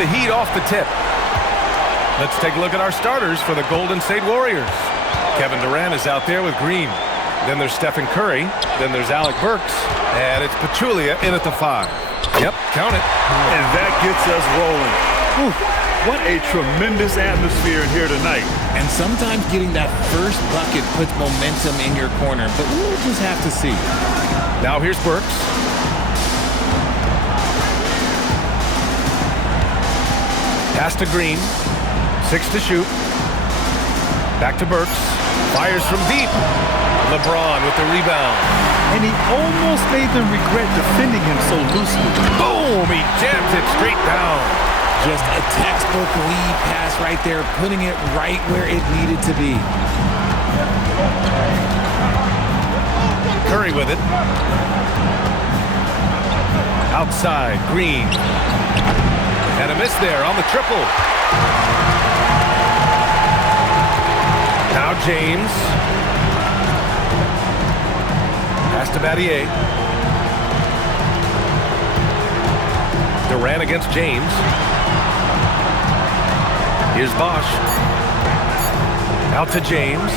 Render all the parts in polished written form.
the Heat off the tip. Let's take a look at our starters for the Golden State Warriors. Kevin Durant is out there with Green. Then there's Stephen Curry. Then there's Alec Burks. And it's Pachulia in at the 5. Yep, count it. And that gets us rolling. Whew, what a tremendous atmosphere in here tonight. And sometimes getting that first bucket puts momentum in your corner, but we'll just have to see. Now here's Burks. Pass to Green. 6 to shoot. Back to Burks. Fires from deep. LeBron with the rebound. And he almost made them regret defending him so loosely. Boom! He jams it straight down. Just a textbook lead pass right there, putting it right where it needed to be. Curry with it. Outside, Green. And a miss there on the triple. Now James. Pass to Battier. Durant against James. Here's Bosch. Out to James.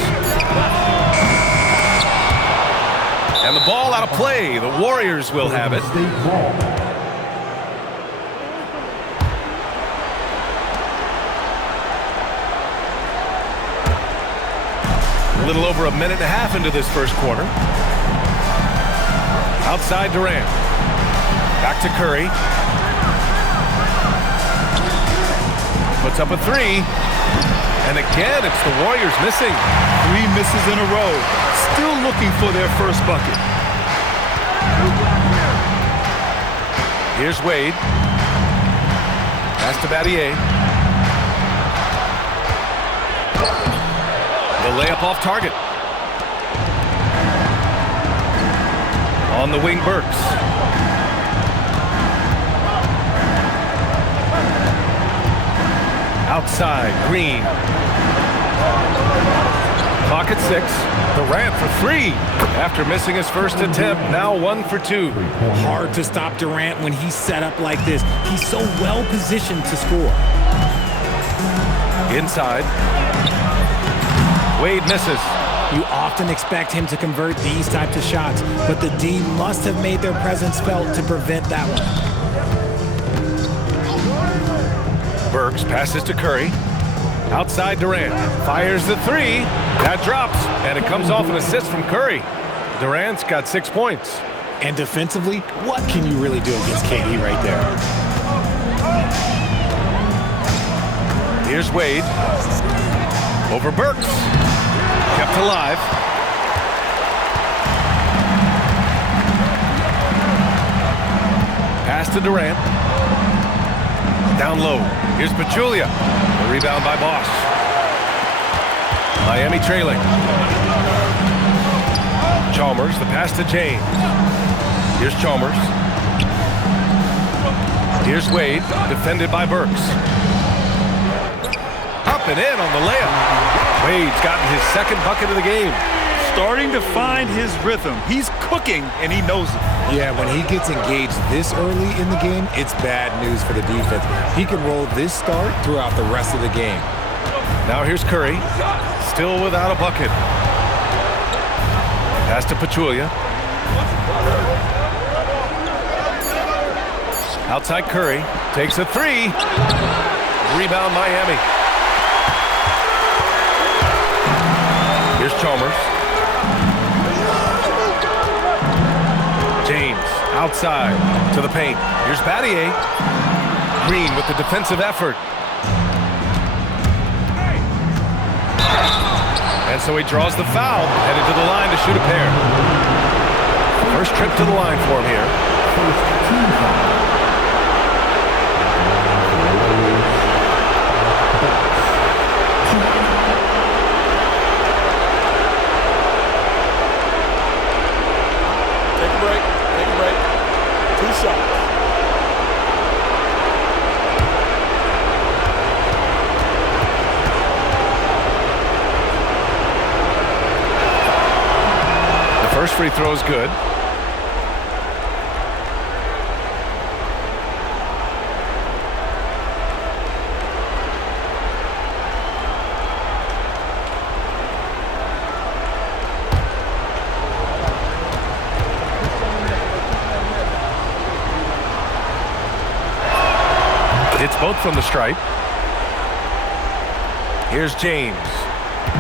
And the ball out of play. The Warriors will have it. A little over a minute and a half into this first quarter. Outside Durant. Back to Curry. Puts up a 3. And again, it's the Warriors missing. 3 misses in a row. Still looking for their first bucket. Here's Wade. Pass to Battier. The layup off target. On the wing, Burks. Outside, Green. Clock at 6. Durant for 3. After missing his first attempt, now 1 for 2. Hard to stop Durant when he's set up like this. He's so well positioned to score. Inside. Wade misses. You often expect him to convert these types of shots, but the D must have made their presence felt to prevent that one. Burks passes to Curry. Outside Durant. Fires the 3. That drops, and it comes off an assist from Curry. Durant's got 6 points. And defensively, what can you really do against KD right there? Here's Wade. Over Burks. Kept alive. Pass to Durant. Down low. Here's Pachulia. The rebound by Bosch. Miami trailing. Chalmers, the pass to James. Here's Chalmers. Here's Wade, defended by Burks. Up and in on the layup. Wade's gotten his second bucket of the game. Starting to find his rhythm. He's cooking, and he knows it. Yeah, when he gets engaged this early in the game, it's bad news for the defense. He can roll this start throughout the rest of the game. Now here's Curry, still without a bucket. Pass to Pachulia. Outside Curry, takes a 3. Rebound Miami. Here's Chalmers. James, outside, to the paint. Here's Battier. Green with the defensive effort. And so he draws the foul, headed to the line to shoot a pair. First trip to the line for him here. First team foul. First free throw is good. both from the stripe. Here's James.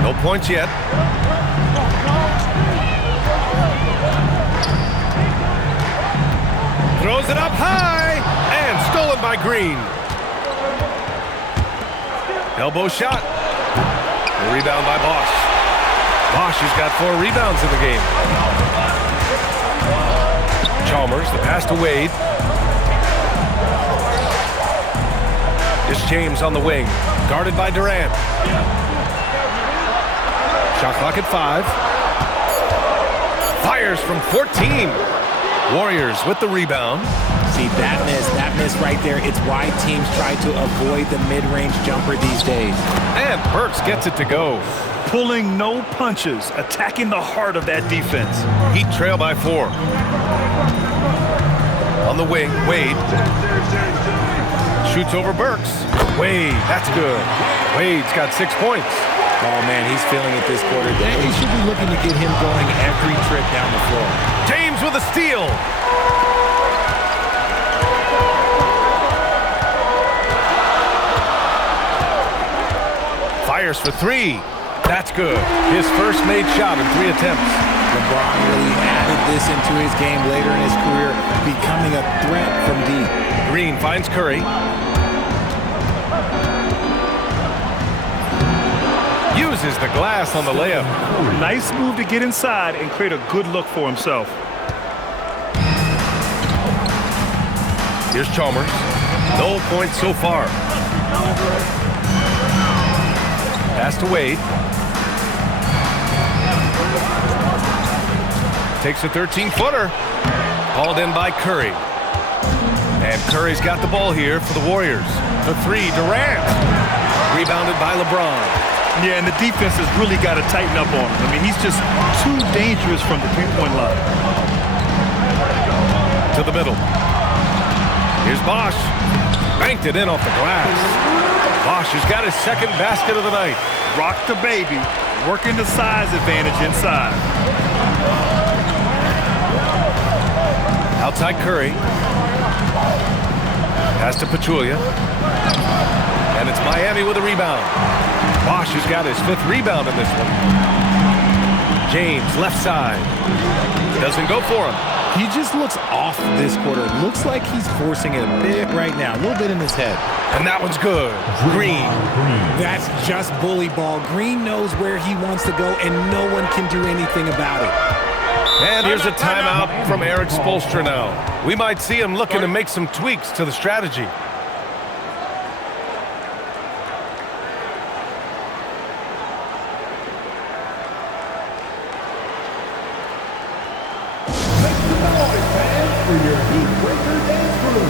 No points yet. Throws it up high and stolen by Green. Elbow shot. The rebound by Bosch. Bosch has got 4 rebounds in the game. Chalmers, the pass to Wade. It's James on the wing, guarded by Durant. Shot clock at 5. Fires from 14. Warriors with the rebound. See, that miss right there, it's why teams try to avoid the mid-range jumper these days. And Burks gets it to go. Pulling no punches, attacking the heart of that defense. Heat trail by 4. On the wing, Wade. Shoots over Burks. Wade, that's good. Wade's got 6 points. Oh, man, he's feeling it this quarter. They should be looking to get him going every trip down the floor. James with a steal. Fires for 3. That's good. His first made shot in 3 attempts. LeBron really added this into his game later in his career, becoming a threat from deep. Green finds Curry. Uses the glass on the layup. Nice move to get inside and create a good look for himself. Here's Chalmers. No points so far. Pass to Wade. Takes a 13-footer. Hauled in by Curry. And Curry's got the ball here for the Warriors. The 3, Durant. Rebounded by LeBron. Yeah, and the defense has really got to tighten up on him. I mean, he's just too dangerous from the three-point line. To the middle. Here's Bosch. Banked it in off the glass. Bosch has got his second basket of the night. Rock the baby, working the size advantage inside. Outside Curry. Pass to Pachulia. And it's Miami with a rebound. Bosch has got his 5th rebound in this one. James, left side. Doesn't go for him. He just looks off this quarter. Looks like he's forcing it a bit right now. A little bit in his head. And that one's good. Green. That's just bully ball. Green knows where he wants to go, and no one can do anything about it. And here's a timeout from Eric Spoelstra now. We might see him looking to make some tweaks to the strategy. For your Heat Breaker Dance Crew.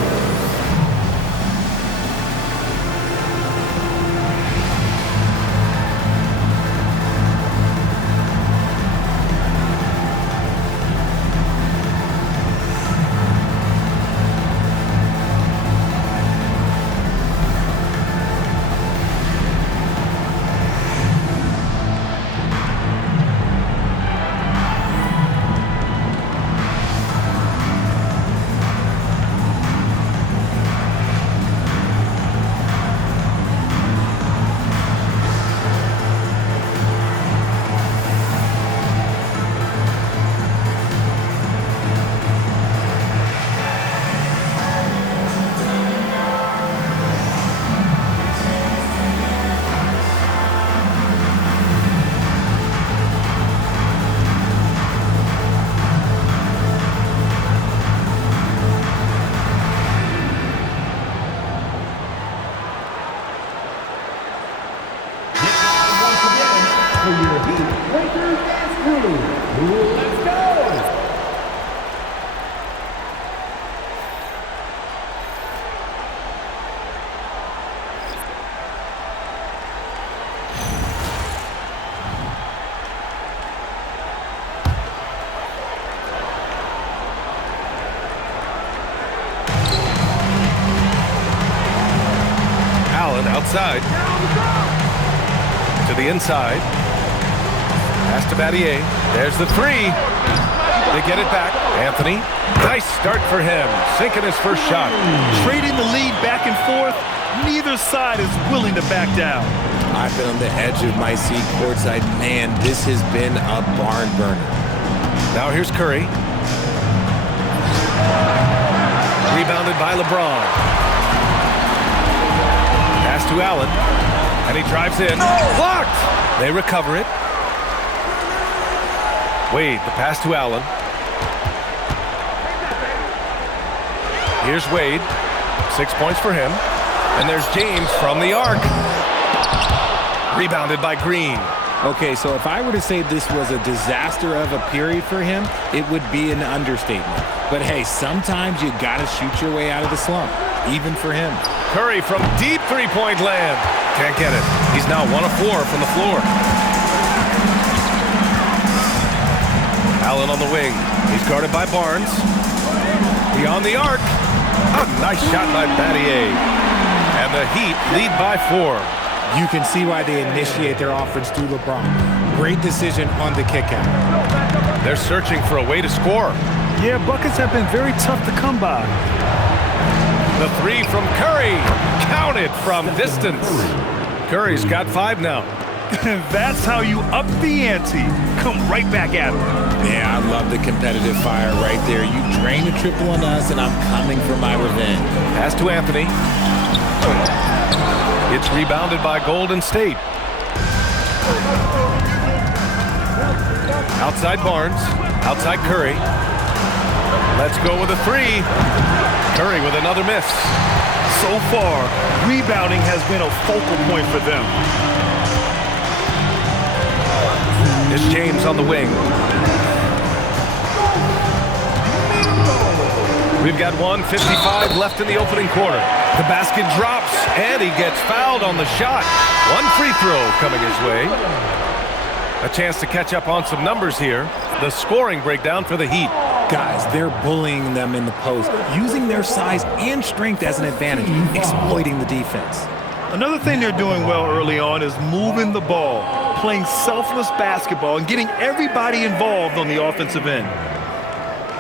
For your Heat Breaker Dance Crew. Let's go! Allen outside. To the inside. Pass to Battier. There's the 3. They get it back. Anthony. Nice start for him. Sinking his first shot. Trading the lead back and forth. Neither side is willing to back down. I've been on the edge of my seat courtside. Man, this has been a barn burner. Now here's Curry. Rebounded by LeBron. Pass to Allen. And he drives in. Blocked! They recover it. Wade, the pass to Allen. Here's Wade. 6 points for him. And there's James from the arc. Rebounded by Green. Okay, so if I were to say this was a disaster of a period for him, it would be an understatement. But hey, sometimes you gotta shoot your way out of the slump, even for him. Curry from deep three-point land. Can't get it. He's now 1 of 4 from the floor. Allen on the wing. He's guarded by Barnes. Beyond the arc. A nice shot by Battier. And the Heat lead by 4. You can see why they initiate their offense through LeBron. Great decision on the kickout. They're searching for a way to score. Yeah, buckets have been very tough to come by. The three from Curry. Counted from distance. Curry's got 5 now. That's how you up the ante. Come right back at him. Yeah, I love the competitive fire right there. You drain a triple on us, and I'm coming for my revenge. Pass to Anthony. It's rebounded by Golden State. Outside Barnes. Outside Curry. Let's go with a 3. Curry with another miss. So far, rebounding has been a focal point for them. It's James on the wing. We've got 1:55 left in the opening quarter. The basket drops, and he gets fouled on the shot. 1 free throw coming his way. A chance to catch up on some numbers here. The scoring breakdown for the Heat. Guys, they're bullying them in the post, using their size and strength as an advantage, exploiting the defense. Another thing they're doing well early on is moving the ball, playing selfless basketball, and getting everybody involved on the offensive end.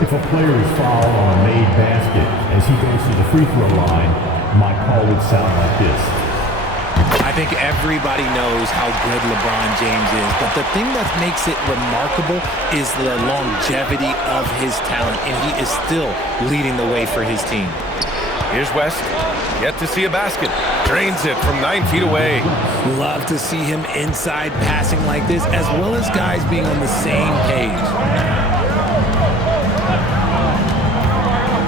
If a player is fouled on a made basket as he goes to the free throw line, my call would sound like this. I think everybody knows how good LeBron James is, but the thing that makes it remarkable is the longevity of his talent, and he is still leading the way for his team. Here's West. Yet to see a basket. Drains it from 9 feet away. Love to see him inside passing like this, as well as guys being on the same page.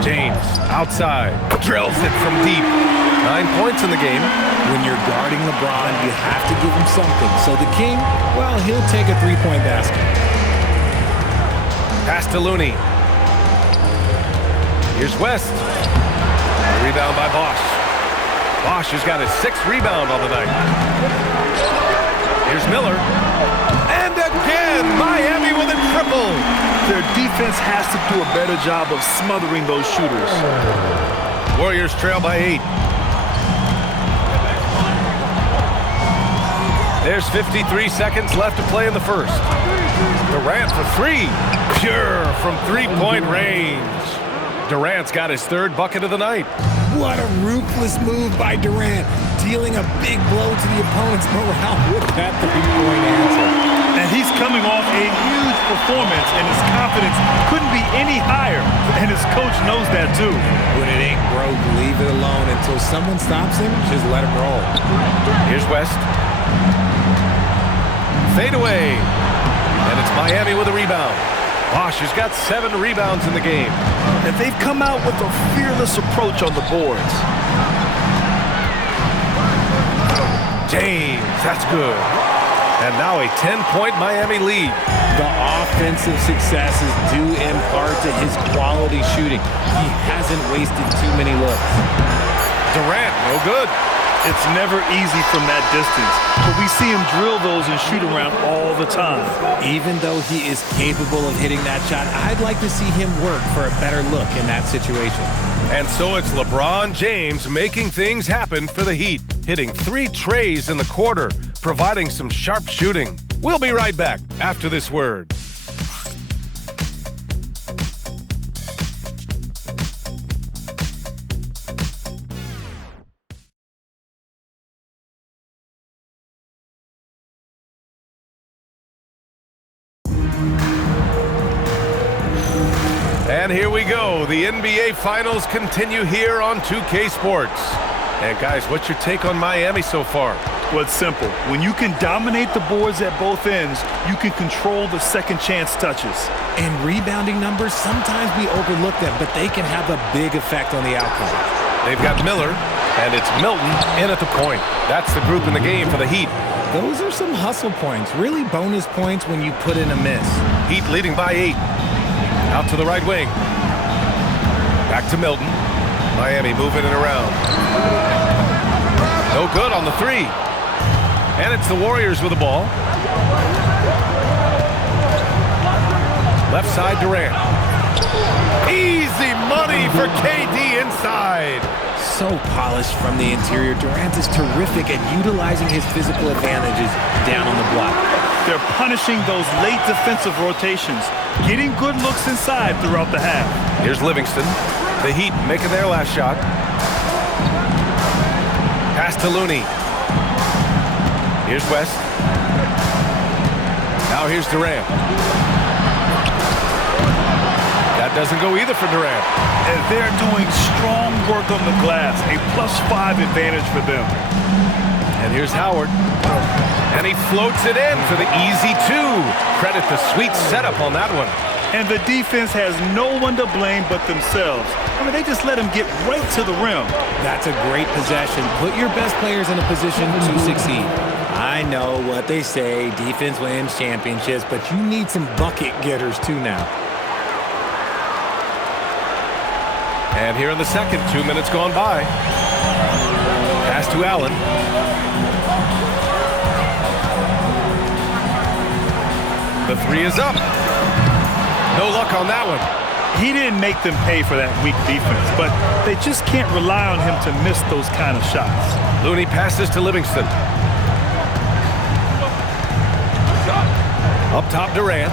James, outside, drills it from deep. 9 points in the game. When you're guarding LeBron, you have to give him something. So the King, well, he'll take a three-point basket. Pass to Looney. Here's West. A rebound by Bosch. Bosch has got his 6th rebound on the night. Here's Miller. And again, Miami with a triple. Their defense has to do a better job of smothering those shooters. Warriors trail by 8. There's 53 seconds left to play in the first. Durant for 3. Pure from three-point range. Durant's got his 3rd bucket of the night. What a ruthless move by Durant, dealing a big blow to the opponent's morale with that three-point answer. And he's coming off a huge performance, and his confidence couldn't be any higher. And his coach knows that too. When it ain't broke, leave it alone until someone stops him. Just let him roll. Here's West. Fade away. And it's Miami with a rebound. Bosch has got 7 rebounds in the game. And they've come out with a fearless approach on the boards. James, that's good. And now a 10-point Miami lead. The offensive success is due in part to his quality shooting. He hasn't wasted too many looks. Durant, no good. It's never easy from that distance, but we see him drill those and shoot around all the time. Even though he is capable of hitting that shot, I'd like to see him work for a better look in that situation. And so it's LeBron James making things happen for the Heat, hitting 3 trays in the quarter, providing some sharp shooting. We'll be right back after this word. And here we go. The NBA Finals continue here on 2K Sports. And guys, what's your take on Miami so far? Well, it's simple. When you can dominate the boards at both ends, you can control the second chance touches. And rebounding numbers, sometimes we overlook them, but they can have a big effect on the outcome. They've got Miller, and it's Milton in at the point. That's the group in the game for the Heat. Those are some hustle points, really bonus points when you put in a miss. Heat leading by 8. Out to the right wing. Back to Milton. Miami moving it around. No good on the 3. And it's the Warriors with the ball. Left side, Durant. Easy money for KD inside. So polished from the interior. Durant is terrific at utilizing his physical advantages down on the block. They're punishing those late defensive rotations, getting good looks inside throughout the half. Here's Livingston. The Heat making their last shot. Pass to Looney. Here's West. Now here's Durant. That doesn't go either for Durant. And they're doing strong work on the glass, a +5 advantage for them. And here's Howard. And he floats it in for the easy 2. Credit the sweet setup on that one. And the defense has no one to blame but themselves. I mean, they just let him get right to the rim. That's a great possession. Put your best players in a position to succeed. I know what they say, defense wins championships, but you need some bucket getters too now. And here in the second, 2 minutes gone by. Pass to Allen. The 3 is up. No luck on that one. He didn't make them pay for that weak defense, but they just can't rely on him to miss those kind of shots. Looney passes to Livingston. Up top, Durant.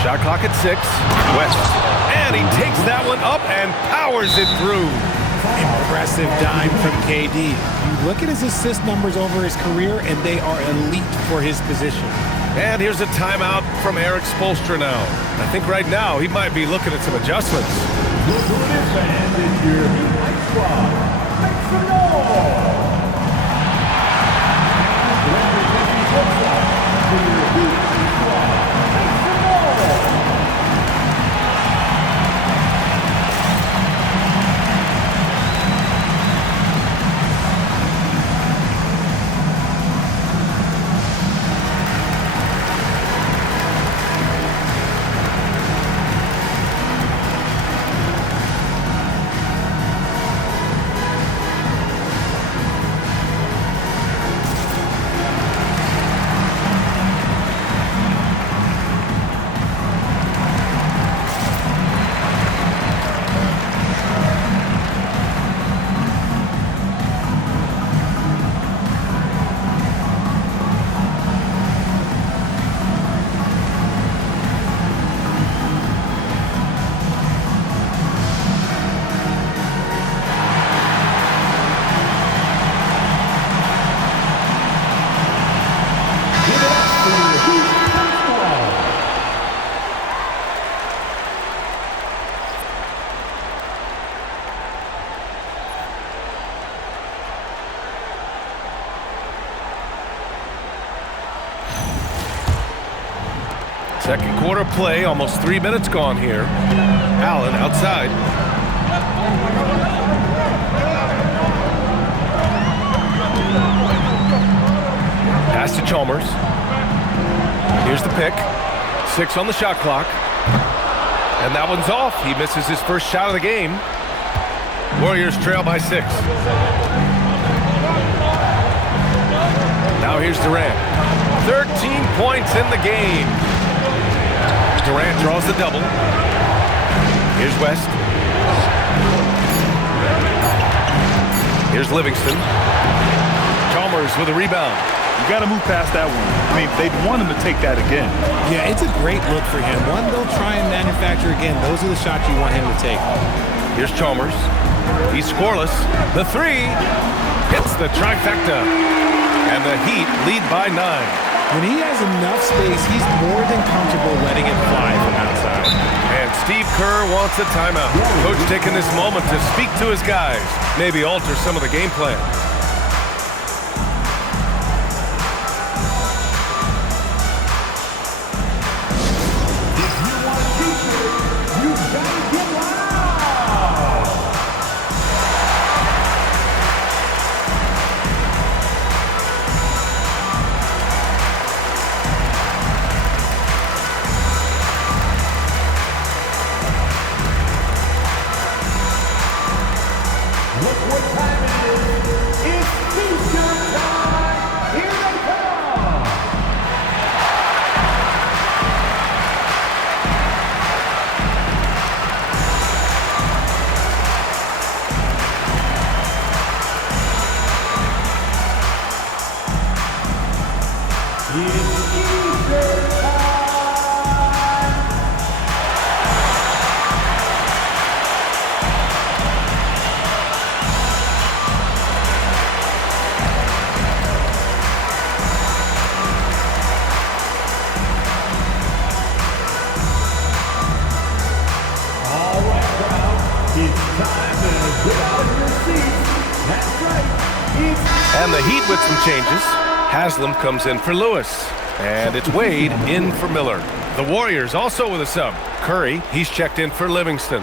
Shot clock at 6. West. And he takes that one up and powers it through. Impressive dime from KD. You look at his assist numbers over his career, and they are elite for his position. And here's a timeout from Eric Spoelstra now. I think right now he might be looking at some adjustments. Second quarter play, almost 3 minutes gone here. Allen outside. Pass to Chalmers. Here's the pick. 6 on the shot clock. And that one's off. He misses his first shot of the game. Warriors trail by 6. Now here's Durant. 13 points in the game. Durant draws the double. Here's West. Here's Livingston. Chalmers with a rebound. You got to move past that one. I mean, they'd want him to take that again. Yeah, it's a great look for him. One they'll try and manufacture again. Those are the shots you want him to take. Here's Chalmers. He's scoreless. The 3 hits the trifecta. And the Heat lead by 9. When he has enough space, he's more than comfortable letting it fly from outside. Kerr wants a timeout. Coach taking this moment to speak to his guys, maybe alter some of the game plan. And the Heat with some changes. Haslam comes in for Lewis. And it's Wade in for Miller. The Warriors also with a sub. Curry, he's checked in for Livingston.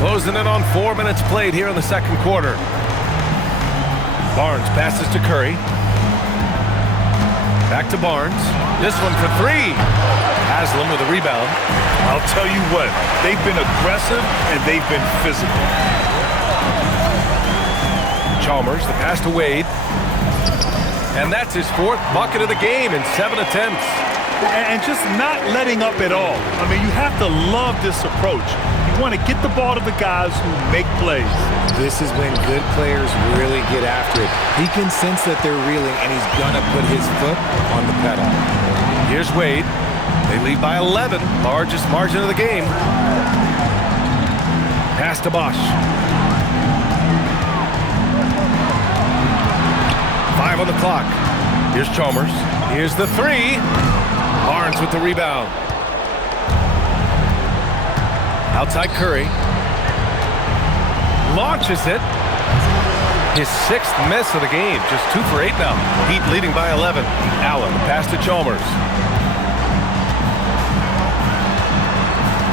Closing in on 4 minutes played here in the second quarter. Barnes passes to Curry. Back to Barnes. This one for three. Haslam with a rebound. I'll tell you what, they've been aggressive and they've been physical. Chalmers, the pass to Wade. And that's his fourth bucket of the game in 7 attempts. And just not letting up at all. I mean, you have to love this approach. You want to get the ball to the guys who make plays. This is when good players really get after it. He can sense that they're reeling, and he's going to put his foot on the pedal. Here's Wade. They lead by 11, largest margin of the game. Pass to Bosch. 5 on the clock. Here's Chalmers. Here's the three. Barnes with the rebound. Outside Curry. Launches it. His sixth miss of the game. Just 2 for 8 now. Heat leading by 11. Allen, pass to Chalmers.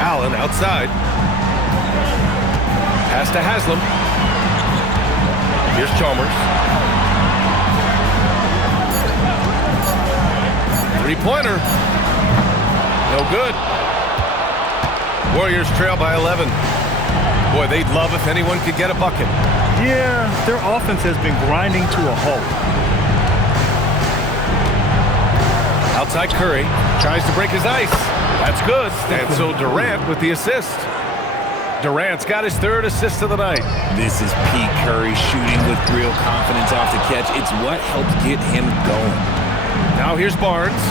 Allen outside. Pass to Haslam. Here's Chalmers. Three-pointer. No good. Warriors trail by 11. Boy, they'd love if anyone could get a bucket. Yeah, their offense has been grinding to a halt. Outside Curry. Tries to break his ice. That's good. And so Durant with the assist. Durant's got his third assist of the night. This is Pete Curry shooting with real confidence off the catch. It's what helps get him going. Now here's Barnes.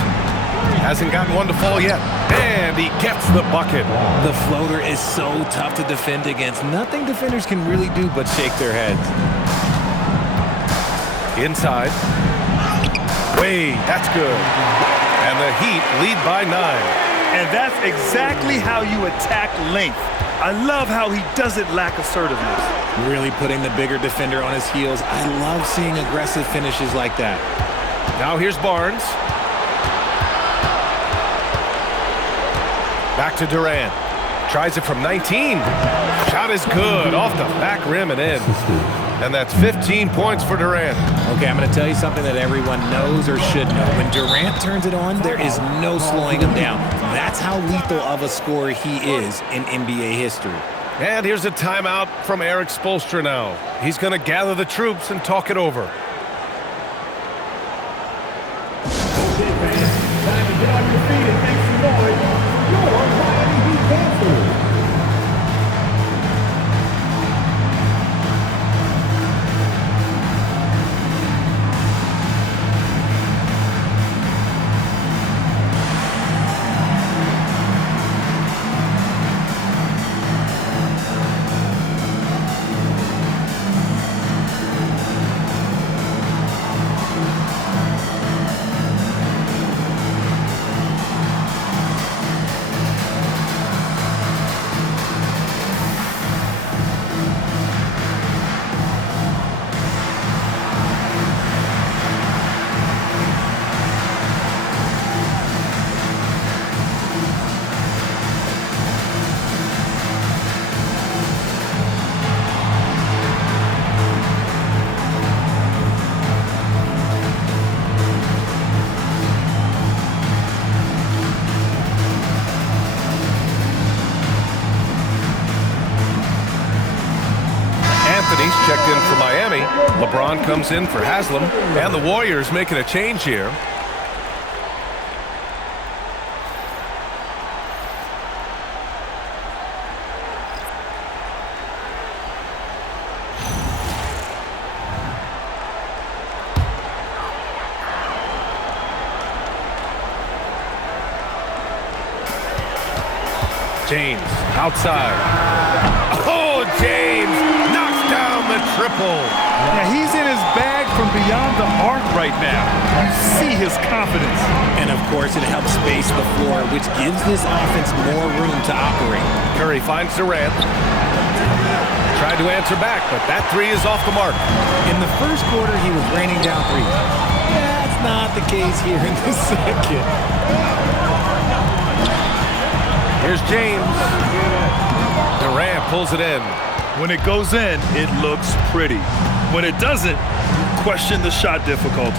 Hasn't gotten one to fall yet. And he gets the bucket. The floater is so tough to defend against. Nothing defenders can really do but shake their heads. Inside. Wade, that's good. And the Heat lead by 9. And that's exactly how you attack length. I love how he doesn't lack assertiveness. Really putting the bigger defender on his heels. I love seeing aggressive finishes like that. Now here's Barnes. Back to Durant. Tries it from 19. Shot is good. Off the back rim and in. And that's 15 points for Durant. Okay, I'm going to tell you something that everyone knows or should know. When Durant turns it on, there is no slowing him down. That's how lethal of a scorer he is in NBA history. And here's a timeout from Eric Spoelstra now. He's going to gather the troops and talk it over. Okay, fans, time to get on your feet and make some noise. Your Miami Heat dancers. LeBron comes in for Haslam, and the Warriors making a change here. James, outside. Oh, James knocks down the triple. Yeah, he's in his bag from beyond the arc right now. You see his confidence. And, of course, it helps space the floor, which gives this offense more room to operate. Curry finds Durant. Tried to answer back, but that three is off the mark. In the first quarter, he was raining down threes. That's not the case here in the second. Here's James. Durant pulls it in. When it goes in, it looks pretty. When it doesn't, you question the shot difficulty.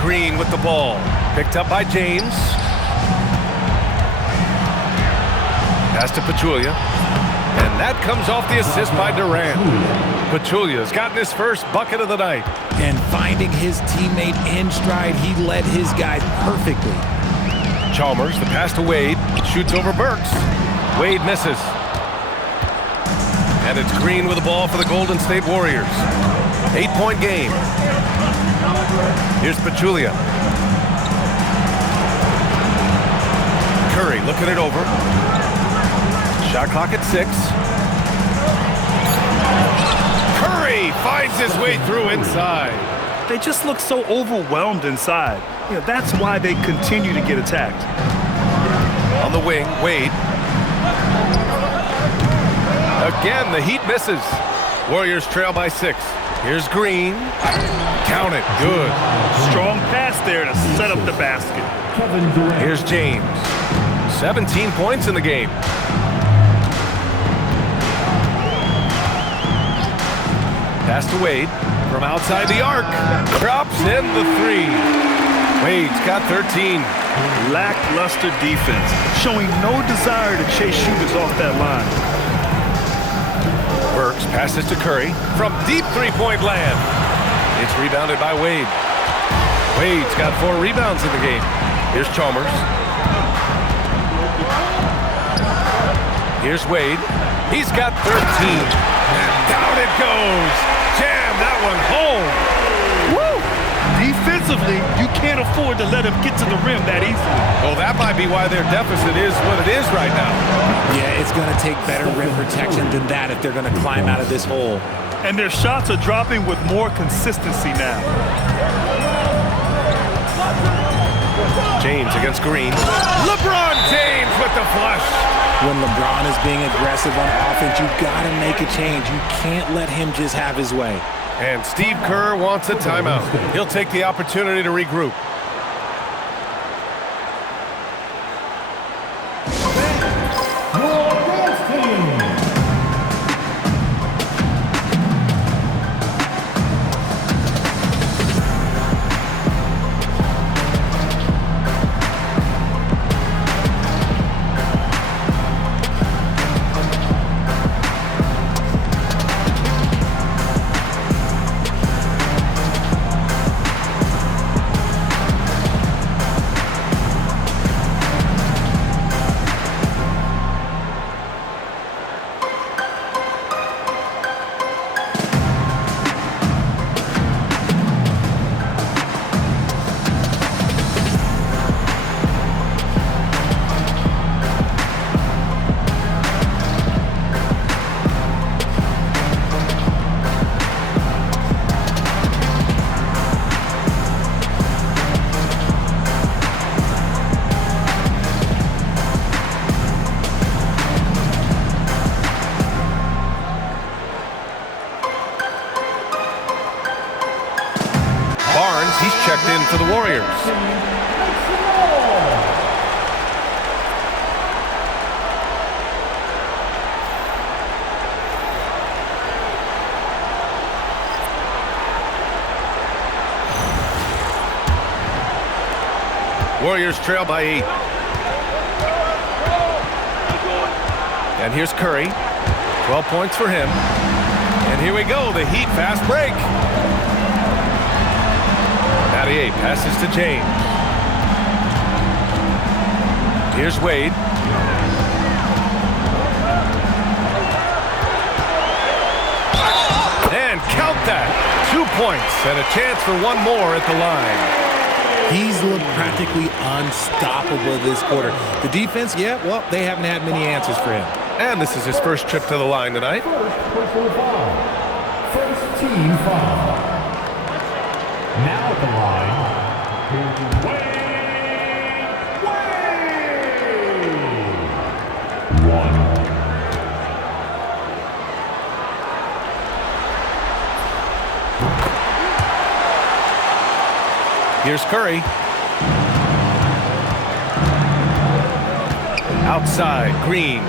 Green with the ball. Picked up by James. Pass to Pachulia. And that comes off the assist by Durant. Pachulia's gotten his first bucket of the night. And finding his teammate in stride, he led his guys perfectly. Chalmers, the pass to Wade, shoots over Burks. Wade misses. And it's Green with the ball for the Golden State Warriors. 8-point game. Here's Pachulia. Curry looking it over. Shot clock at 6. Curry finds his way through inside. They just look so overwhelmed inside. You know, that's why they continue to get attacked. On the wing, Wade. Again, the Heat misses. Warriors trail by 6. Here's Green. Count it. Good. Strong pass there to set up the basket. Here's James. 17 points in the game. Pass to Wade from outside the arc. Drops in the 3. Wade's got 13. Lackluster defense, showing no desire to chase shooters off that line. Burks passes to Curry from deep three-point land. It's rebounded by Wade. Wade's got 4 rebounds in the game. Here's Chalmers. Here's Wade. He's got 13. And down it goes. Jam that one home. Woo! Defensively, you can't afford to let him get to the rim that easily. Well, that might be why their deficit is what it is right now. Yeah, it's going to take better rim protection than that if they're going to climb out of this hole. And their shots are dropping with more consistency now. James against Green. LeBron James with the flush. When LeBron is being aggressive on offense, you've got to make a change. You can't let him just have his way. And Steve Kerr wants a timeout. He'll take the opportunity to regroup. He's checked in for the Warriors. Warriors trail by 8. And here's Curry. 12 points for him. And here we go, the Heat fast break. 98 passes to James. Here's Wade. And count that. 2 points and a chance for one more at the line. He's looked practically unstoppable this quarter. The defense, yeah, well, they haven't had many answers for him. And this is his first trip to the line tonight. First team foul. Now at the line, Wade. One. Here's Curry. Outside, Green.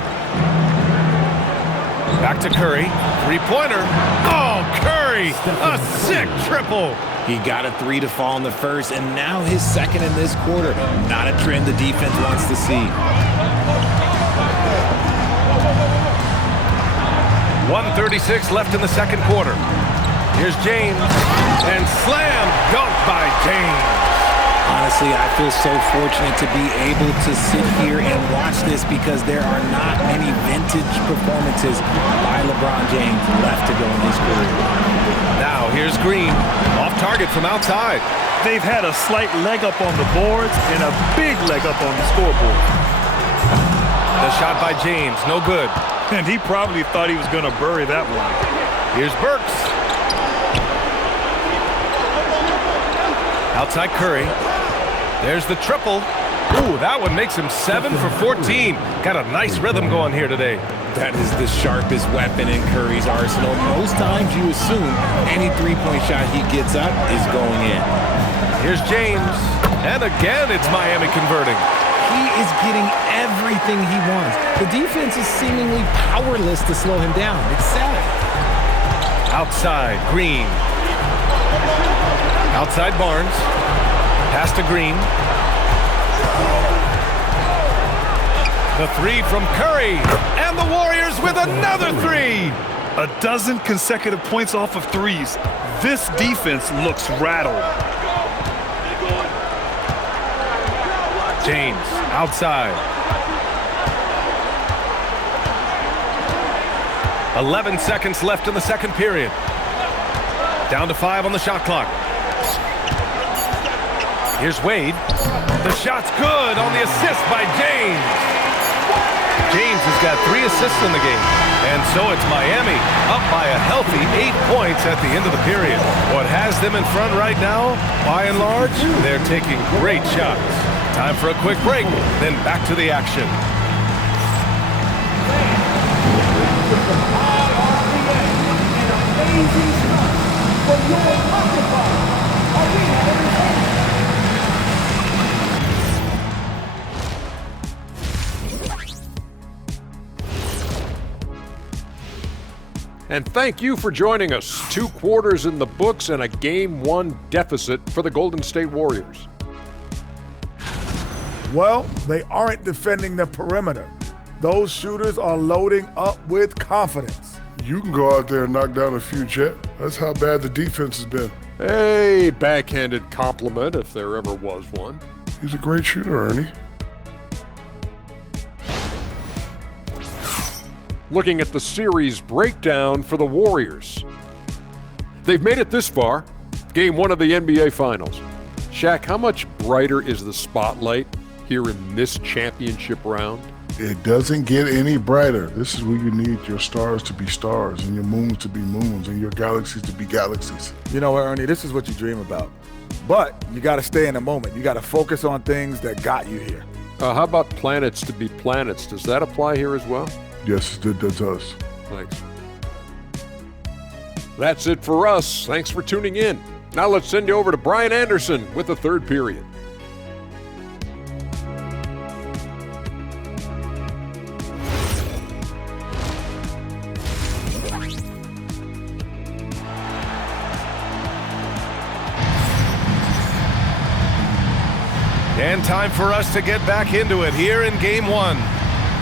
Back to Curry. Three-pointer. Oh, Curry! A sick triple. He got a 3 to fall in the first, and now his second in this quarter. Not a trend the defense wants to see. 1:36 left in the second quarter. Here's James. And slam dunk by James. Honestly, I feel so fortunate to be able to sit here and watch this because there are not many vintage performances by LeBron James left to go in his career. Now here's Green. Off target from outside. They've had a slight leg up on the boards and a big leg up on the scoreboard. The shot by James, no good. And he probably thought he was going to bury that one. Here's Burks. Outside Curry. There's the triple. Ooh, that one makes him 7 for 14. Got a nice rhythm going here today. That is the sharpest weapon in Curry's arsenal. Most times you assume any three-point shot he gets up is going in. Here's James. And again, it's Miami converting. He is getting everything he wants. The defense is seemingly powerless to slow him down. It's sad. Outside, Green. Outside Barnes. Pass to Green. The three from Curry. And the Warriors with another three. A dozen consecutive points off of threes. This defense looks rattled. James, outside. 11 seconds left in the second period. Down to 5 on the shot clock. Here's Wade. The shot's good on the assist by James. James has got 3 assists in the game. And so it's Miami up by a healthy 8 points at the end of the period. What has them in front right now, by and large, they're taking great shots. Time for a quick break, then back to the action. And thank you for joining us. 2 quarters in the books and a Game 1 deficit for the Golden State Warriors. Well, they aren't defending the perimeter. Those shooters are loading up with confidence. You can go out there and knock down a few, Jet. That's how bad the defense has been. A backhanded compliment, if there ever was one. He's a great shooter, Ernie. Looking at the series breakdown for the Warriors. They've made it this far, Game 1 of the NBA Finals. Shaq, how much brighter is the spotlight here in this championship round? It doesn't get any brighter. This is where you need your stars to be stars and your moons to be moons and your galaxies to be galaxies. You know what, Ernie, this is what you dream about. But you got to stay in the moment. You got to focus on things that got you here. How about planets to be planets? Does that apply here as well? Yes, it does. Thanks. That's it for us. Thanks for tuning in. Now let's send you over to Brian Anderson with the third period. And time for us to get back into it here in Game 1.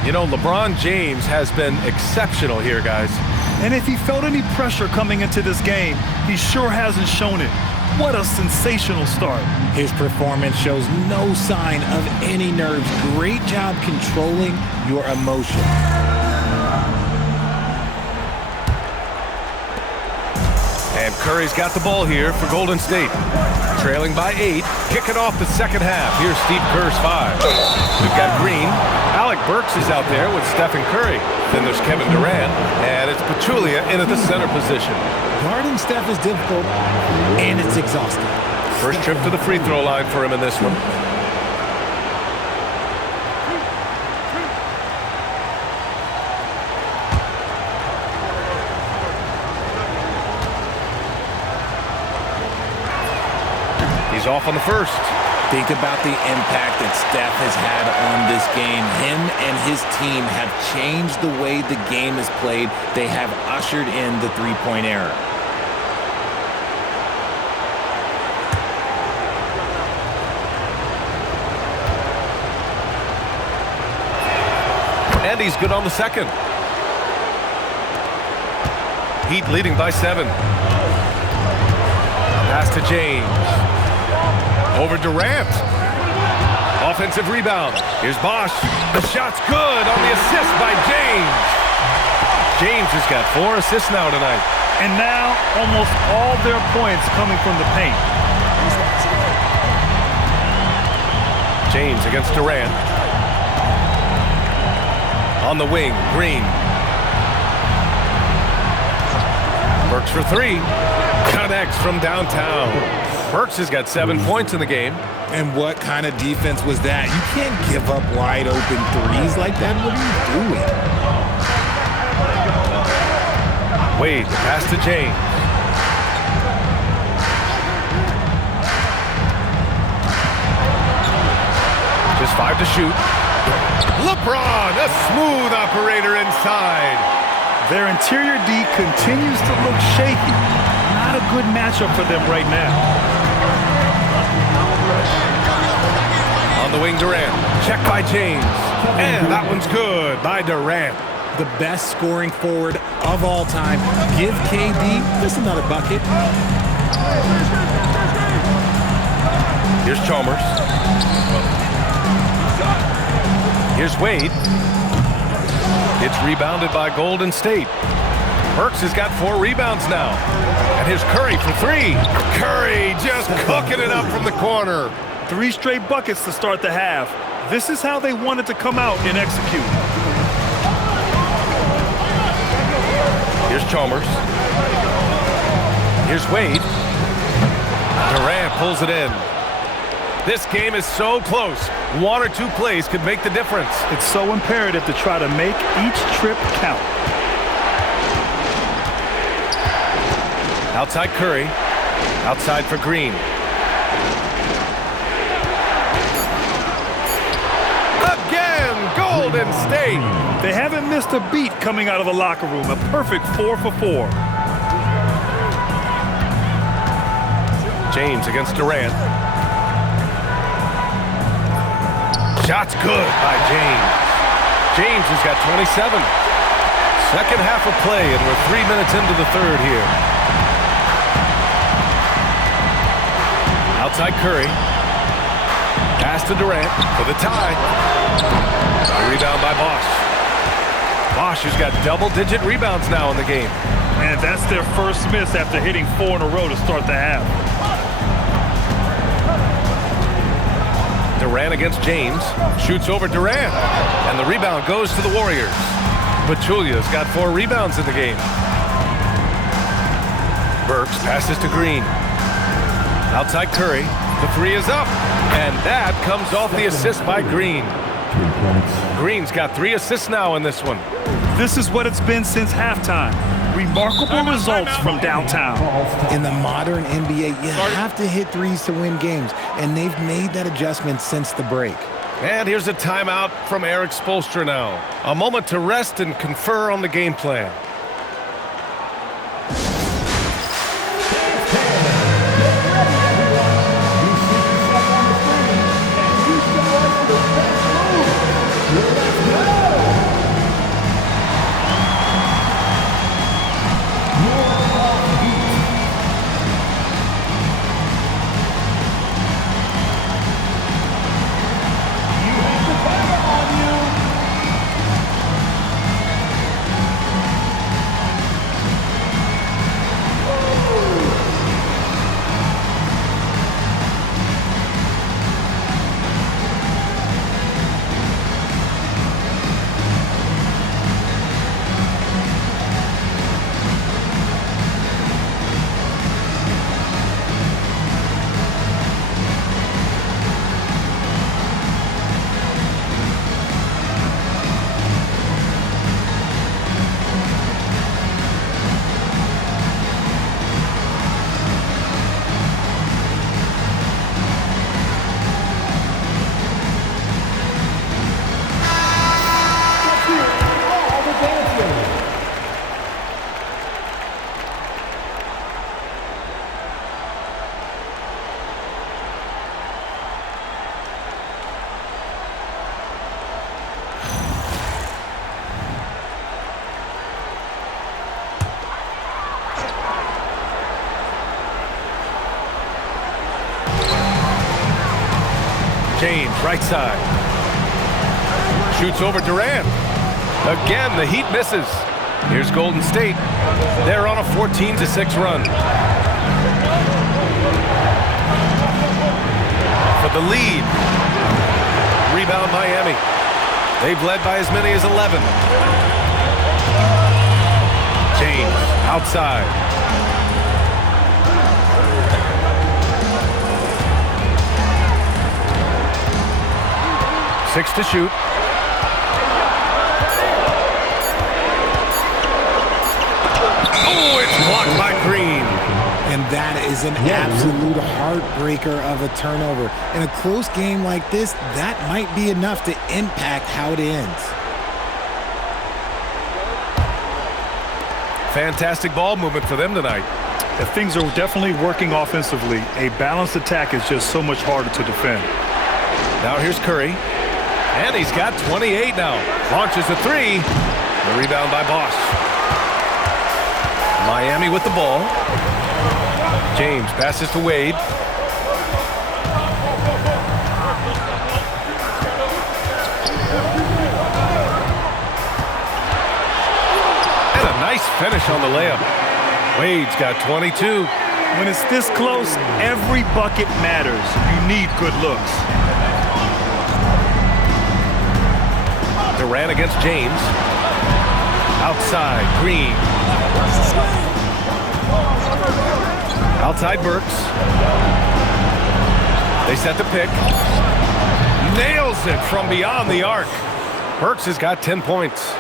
You know, LeBron James has been exceptional here, guys. And if he felt any pressure coming into this game, he sure hasn't shown it. What a sensational start. His performance shows no sign of any nerves. Great job controlling your emotions. And Curry's got the ball here for Golden State. Trailing by 8, kicking off the second half. Here's Steve Kerr's 5. We've got Green. Alec Burks is out there with Stephen Curry. Then there's Kevin Durant, and it's Pachulia into the center position. Guarding Steph is difficult, and it's exhausting. First trip to the free throw line for him in this one. He's off on the first. Think about the impact that Steph has had on this game. Him and his team have changed the way the game is played. They have ushered in the three-point era. And he's good on the second. Heat leading by 7. Pass to James. Over Durant. Offensive rebound. Here's Bosch. The shot's good on the assist by James. James has got 4 assists now tonight. And now almost all their points coming from the paint. James against Durant. On the wing, Green. Burks for 3. Connects from downtown. Burks has got 7 points in the game. And what kind of defense was that? You can't give up wide open threes like that. What are you doing? Wade, pass to James. Just 5 to shoot. LeBron, a smooth operator inside. Their interior D continues to look shaky. Not a good matchup for them right now. On the wing, Durant. Check by James. And that one's good by Durant. The best scoring forward of all time. Give KD just another bucket. Here's Chalmers. Here's Wade. It's rebounded by Golden State. Burks has got 4 rebounds now. And here's Curry for 3. Curry just cooking it up from the corner. 3 straight buckets to start the half. This is how they wanted to come out and execute. Here's Chalmers. Here's Wade. Durant pulls it in. This game is so close. 1 or 2 plays could make the difference. It's so imperative to try to make each trip count. Outside Curry. Outside for Green. Again, Golden State. They haven't missed a beat coming out of the locker room. A perfect 4 for 4. James against Durant. Shot's good by James. James has got 27. Second half of play, and we're 3 minutes into the third here. Outside Curry. Pass to Durant for the tie. A rebound by Bosch. Bosch has got double-digit rebounds now in the game. And that's their first miss after hitting 4 in a row to start the half. Durant against James. Shoots over Durant. And the rebound goes to the Warriors. Pachulia's got 4 rebounds in the game. Burks passes to Green. Outside Curry. The 3 is up. And that comes off the assist by Green. Green's got 3 assists now in this one. This is what it's been since halftime. Remarkable results from downtown. In the modern NBA, you have to hit threes to win games, and they've made that adjustment since the break. And here's a timeout from Eric Spoelstra now. A moment to rest and confer on the game plan. James, right side. Shoots over Durant. Again, the Heat misses. Here's Golden State. They're on a 14-6 run. For the lead. Rebound Miami. They've led by as many as 11. James, outside. Six to shoot. Oh, it's blocked by Green. And that is an absolute heartbreaker of a turnover. In a close game like this, that might be enough to impact how it ends. Fantastic ball movement for them tonight. If things are definitely working offensively, a balanced attack is just so much harder to defend. Now here's Curry. And he's got 28 now. Launches a three. The rebound by Bosch. Miami with the ball. James passes to Wade. And a nice finish on the layup. Wade's got 22. When it's this close, every bucket matters. You need good looks. Durant against James. Outside, Green. Outside Burks. They set the pick. Nails it from beyond the arc. Burks has got 10 points.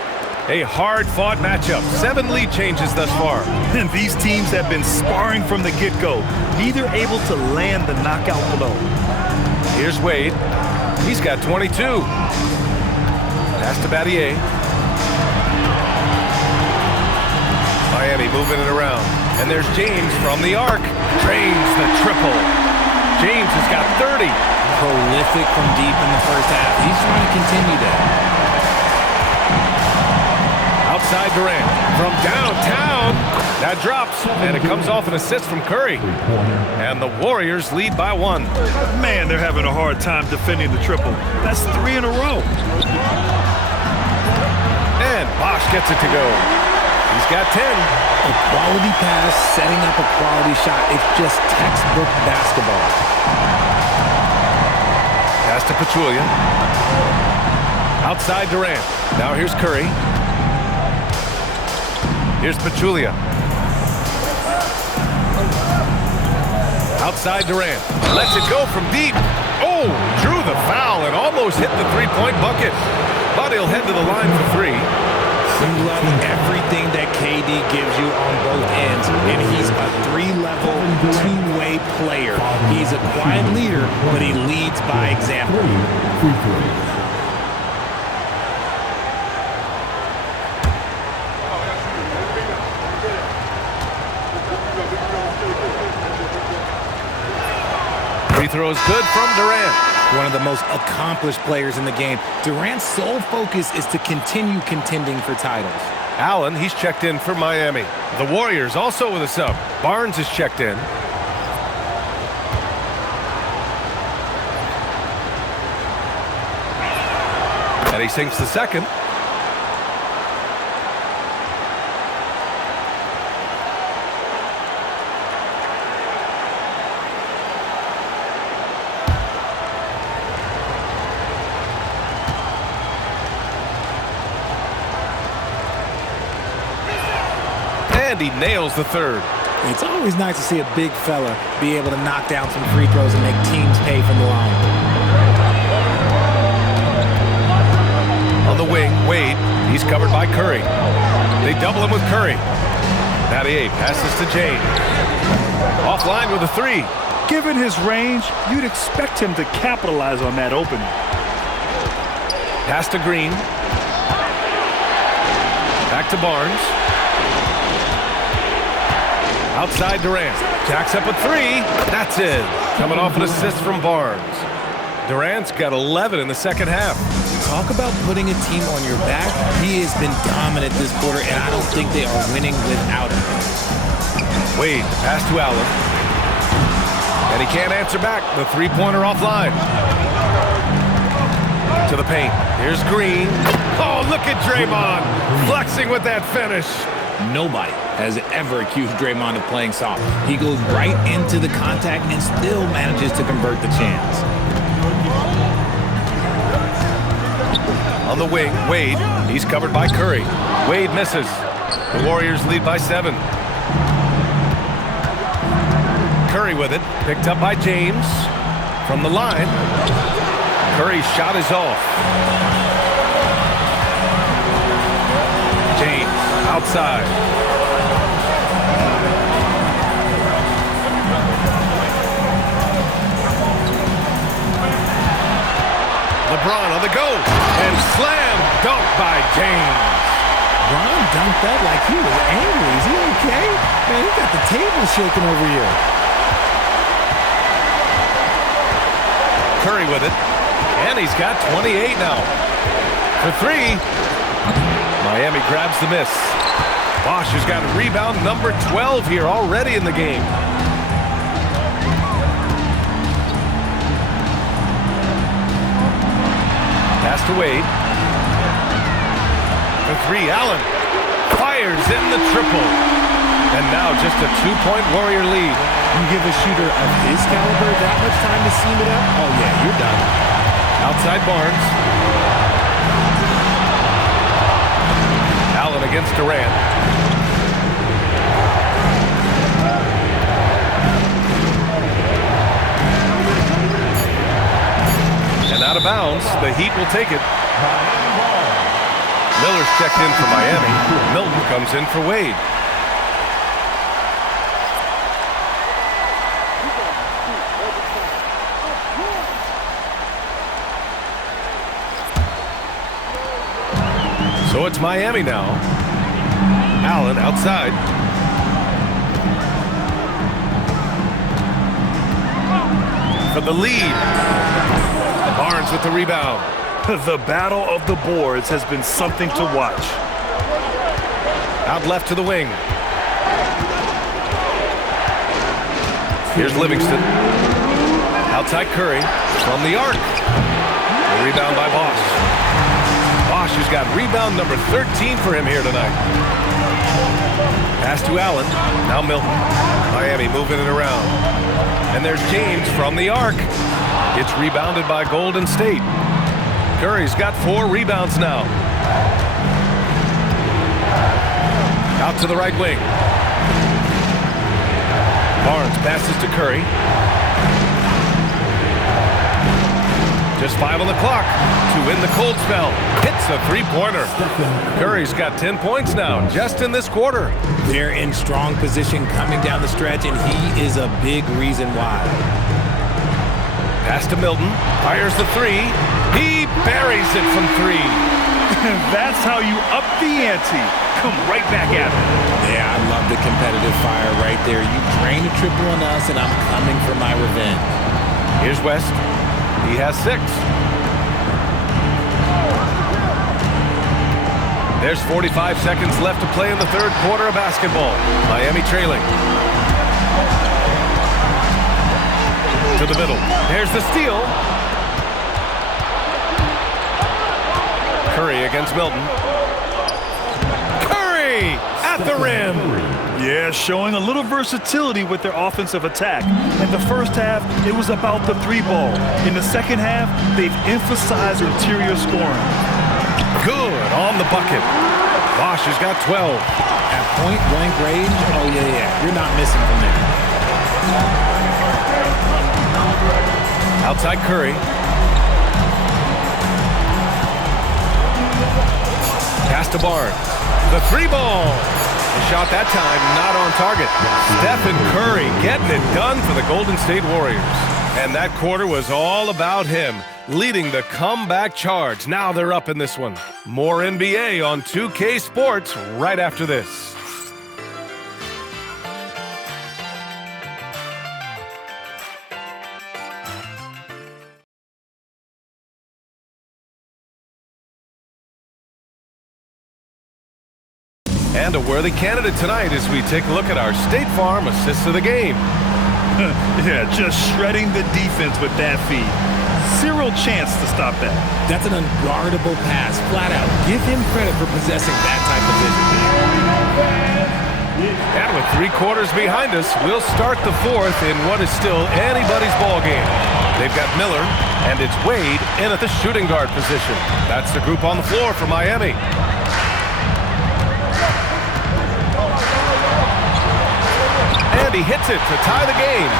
A hard-fought matchup. 7 lead changes thus far. And these teams have been sparring from the get-go. Neither able to land the knockout blow. Here's Wade. He's got 22. Pass to Battier. Miami moving it around. And there's James from the arc. Drains the triple. James has got 30. Prolific from deep in the first half. He's trying to continue that. Outside Durant. From downtown. That drops. And it comes off an assist from Curry. And the Warriors lead by 1. Man, they're having a hard time defending the triple. That's 3 in a row. And Bosch gets it to go. He's got 10. A quality pass, setting up a quality shot. It's just textbook basketball. Pass to Pachulia. Outside Durant. Now here's Curry. Here's Pachulia. Outside Durant. Lets it go from deep. Oh, drew the foul and almost hit the three-point bucket. But he'll head to the line for 3. You love everything that KD gives you on both ends, and he's a 3-level, 2-way player. He's a quiet leader, but he leads by example. Free throw is good from Durant. One of the most accomplished players in the game. Durant's sole focus is to continue contending for titles. Allen, he's checked in for Miami. The Warriors also with a sub. Barnes is checked in. And he sinks the second. And he nails the third. It's always nice to see a big fella be able to knock down some free throws and make teams pay from the line. On the wing, Wade. He's covered by Curry. They double him with Curry. Battier passes to James. Offline with a 3. Given his range, you'd expect him to capitalize on that opening. Pass to Green. Back to Barnes. Outside Durant. Jacks up a 3. That's it. Coming off an assist from Barnes. Durant's got 11 in the second half. Talk about putting a team on your back. He has been dominant this quarter, and I don't think they are winning without him. Wade, pass to Allen. And he can't answer back. The three-pointer offline. To the paint. Here's Green. Oh, look at Draymond flexing with that finish. Nobody has ever accused Draymond of playing soft. He goes right into the contact and still manages to convert the chance. On the wing, Wade. He's covered by Curry. Wade misses. The Warriors lead by 7. Curry with it. Picked up by James. From the line. Curry's shot is off. James outside. LeBron on the go. And slam dunk by James. Bron dunked that like he was angry. Is he okay? Man, he got the table shaking over here. Curry with it. And he's got 28 now. For 3. Miami grabs the miss. Bosch has got rebound number 12 here already in the game. Pass to Wade. For 3, Allen fires in the triple. And now just a 2-point Warrior lead. You give a shooter of his caliber that much time to seam it up? Oh, yeah, you're done. Outside Barnes. Allen against Durant. And out of bounds, the Heat will take it. Miller's checked in for Miami. Milton comes in for Wade. So it's Miami now. Allen outside. For the lead. Barnes with the rebound. The battle of the boards has been something to watch. Out left to the wing. Here's Livingston. Outside Curry. From the arc. The rebound by Bosch. Bosch has got rebound number 13 for him here tonight. Pass to Allen. Now Milton. Miami moving it around. And there's James from the arc. It's rebounded by Golden State. Curry's got 4 rebounds now. Out to the right wing. Barnes passes to Curry. Just 5 on the clock to win the cold spell. Hits a 3-pointer. Curry's got 10 points now just in this quarter. They're in strong position coming down the stretch, and he is a big reason why. Pass to Milton. Fires the 3. He buries it from 3. That's how you up the ante. Come right back at it. Yeah, I love the competitive fire right there. You drain a triple on us, and I'm coming for my revenge. Here's West. He has 6. There's 45 seconds left to play in the third quarter of basketball. Miami trailing. To the middle. There's the steal. Curry against Milton. Curry at the rim. Yeah, showing a little versatility with their offensive attack. In the first half, it was about the 3 ball. In the second half, they've emphasized interior scoring. Good on the bucket. Bosch has got 12. At point-blank range, oh, yeah. You're not missing from there. Outside Curry. Pass to Barnes. The 3 ball. The shot that time not on target. Stephen Curry getting it done for the Golden State Warriors. And that quarter was all about him, leading the comeback charge. Now they're up in this one. More NBA on 2K Sports right after this. And a worthy candidate tonight as we take a look at our State Farm assist of the game. Yeah, just shredding the defense with that feed. Zero chance to stop that. That's an unguardable pass, flat out. Give him credit for possessing that type of vision. And with 3 quarters behind us, we'll start the 4th in what is still anybody's ball game. They've got Miller, and it's Wade in at the shooting guard position. That's the group on the floor for Miami. And he hits it to tie the game.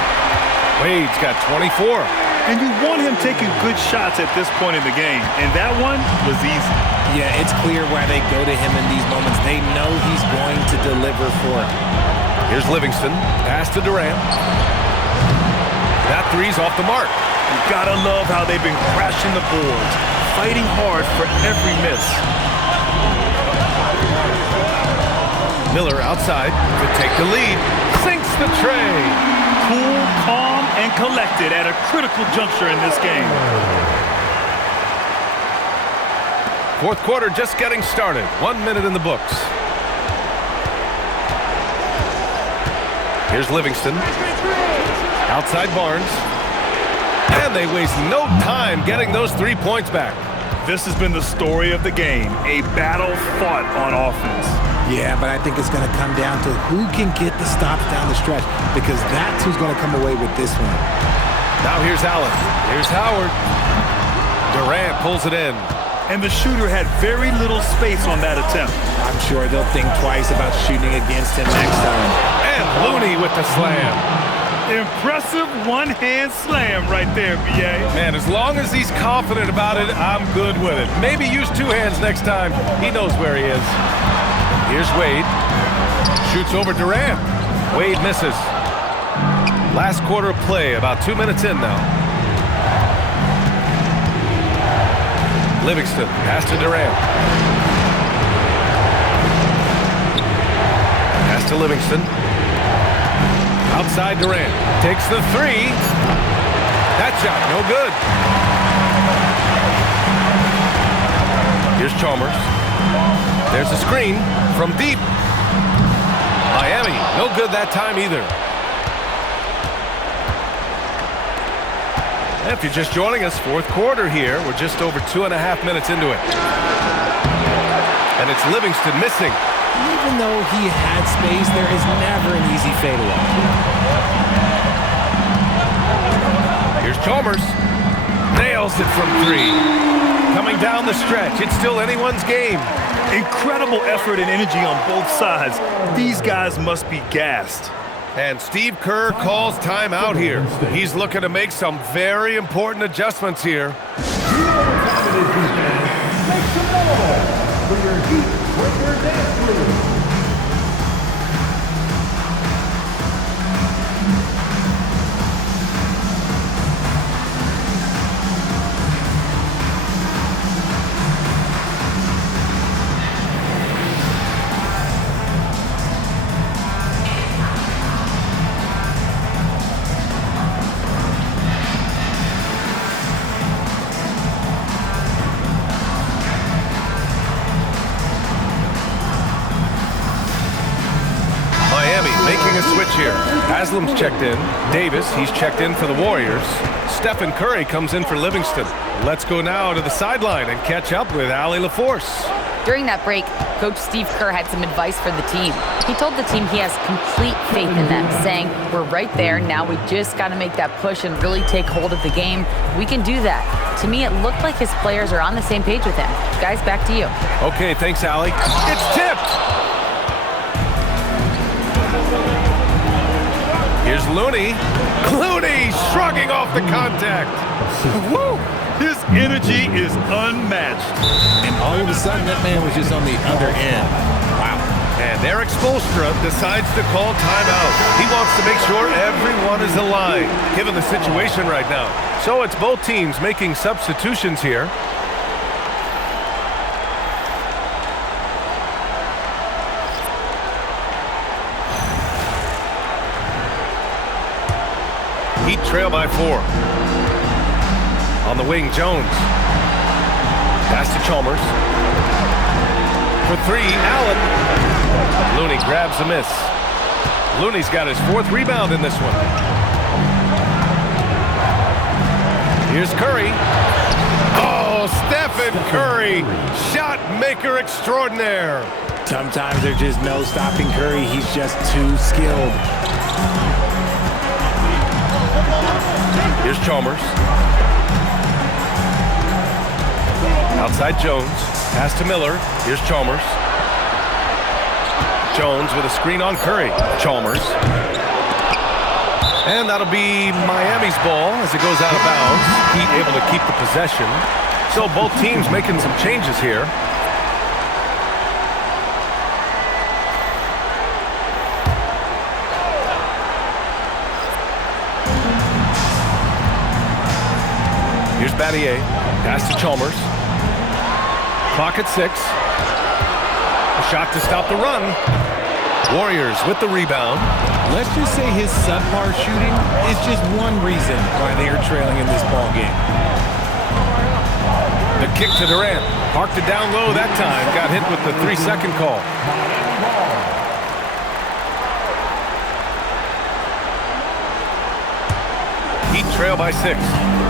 Wade's got 24. And you want him taking good shots at this point in the game, and that one was easy. Yeah, it's clear why they go to him in these moments. They know he's going to deliver for it. Here's Livingston, pass to Durant. That 3's off the mark. You gotta love how they've been crashing the boards, fighting hard for every miss. Miller outside to take the lead. Sinks the tray. Cool, calm, and collected at a critical juncture in this game. 4th quarter just getting started. 1 minute in the books. Here's Livingston. Outside Barnes. And they waste no time getting those 3 points back. This has been the story of the game, a battle fought on offense. Yeah, but I think it's going to come down to who can get the stops down the stretch, because that's who's going to come away with this one. Now here's Allen. Here's Howard. Durant pulls it in. And the shooter had very little space on that attempt. I'm sure they'll think twice about shooting against him next time. And Looney with the slam. Impressive one-hand slam right there, B.A. Man, as long as he's confident about it, I'm good with it. Maybe use 2 hands next time. He knows where he is. Here's Wade. Shoots over Durant. Wade misses. Last quarter of play, about 2 minutes in now. Livingston, pass to Durant. Pass to Livingston. Outside Durant. Takes the 3. That shot, no good. Here's Chalmers. There's a screen from deep. Miami, no good that time either. If you're just joining us, 4th quarter here. We're just over 2.5 minutes into it. And it's Livingston missing. Even though he had space, there is never an easy fadeaway. Here's Chalmers. Nails it from 3. Coming down the stretch. It's still anyone's game. Incredible effort and energy on both sides. These guys must be gassed. And Steve Kerr calls timeout here. He's looking to make some very important adjustments here. Make some noise for your Heat Breaker dance crew. Making a switch here. Haslam's checked in. Davis, he's checked in for the Warriors. Stephen Curry comes in for Livingston. Let's go now to the sideline and catch up with Allie LaForce. During that break, Coach Steve Kerr had some advice for the team. He told the team he has complete faith in them, saying, we're right there, now we just got to make that push and really take hold of the game. We can do that. To me, it looked like his players are on the same page with him. Guys, back to you. Okay, thanks, Allie. It's tipped! Here's Looney. Looney shrugging off the contact. Woo! His energy is unmatched. And all of a sudden, that man was just on the other end. Wow. And Eric Spoelstra decides to call timeout. He wants to make sure everyone is aligned, given the situation right now. So it's both teams making substitutions here. Heat trail by 4. On the wing, Jones. Pass to Chalmers. For 3, Allen. Looney grabs a miss. Looney's got his 4th rebound in this one. Here's Curry. Oh, Stephen Curry, shot maker extraordinaire. Sometimes there's just no stopping Curry. He's just too skilled. Here's Chalmers. Outside Jones. Pass to Miller. Here's Chalmers. Jones with a screen on Curry. Chalmers. And that'll be Miami's ball as it goes out of bounds. Heat able to keep the possession. So both teams making some changes here. Here's Battier. Pass to Chalmers. Clock at 6. A shot to stop the run. Warriors with the rebound. Let's just say his subpar shooting is just one reason why they are trailing in this ball game. The kick to Durant. Parked it down low that time. Got hit with the 3-second call. Heat trail by 6.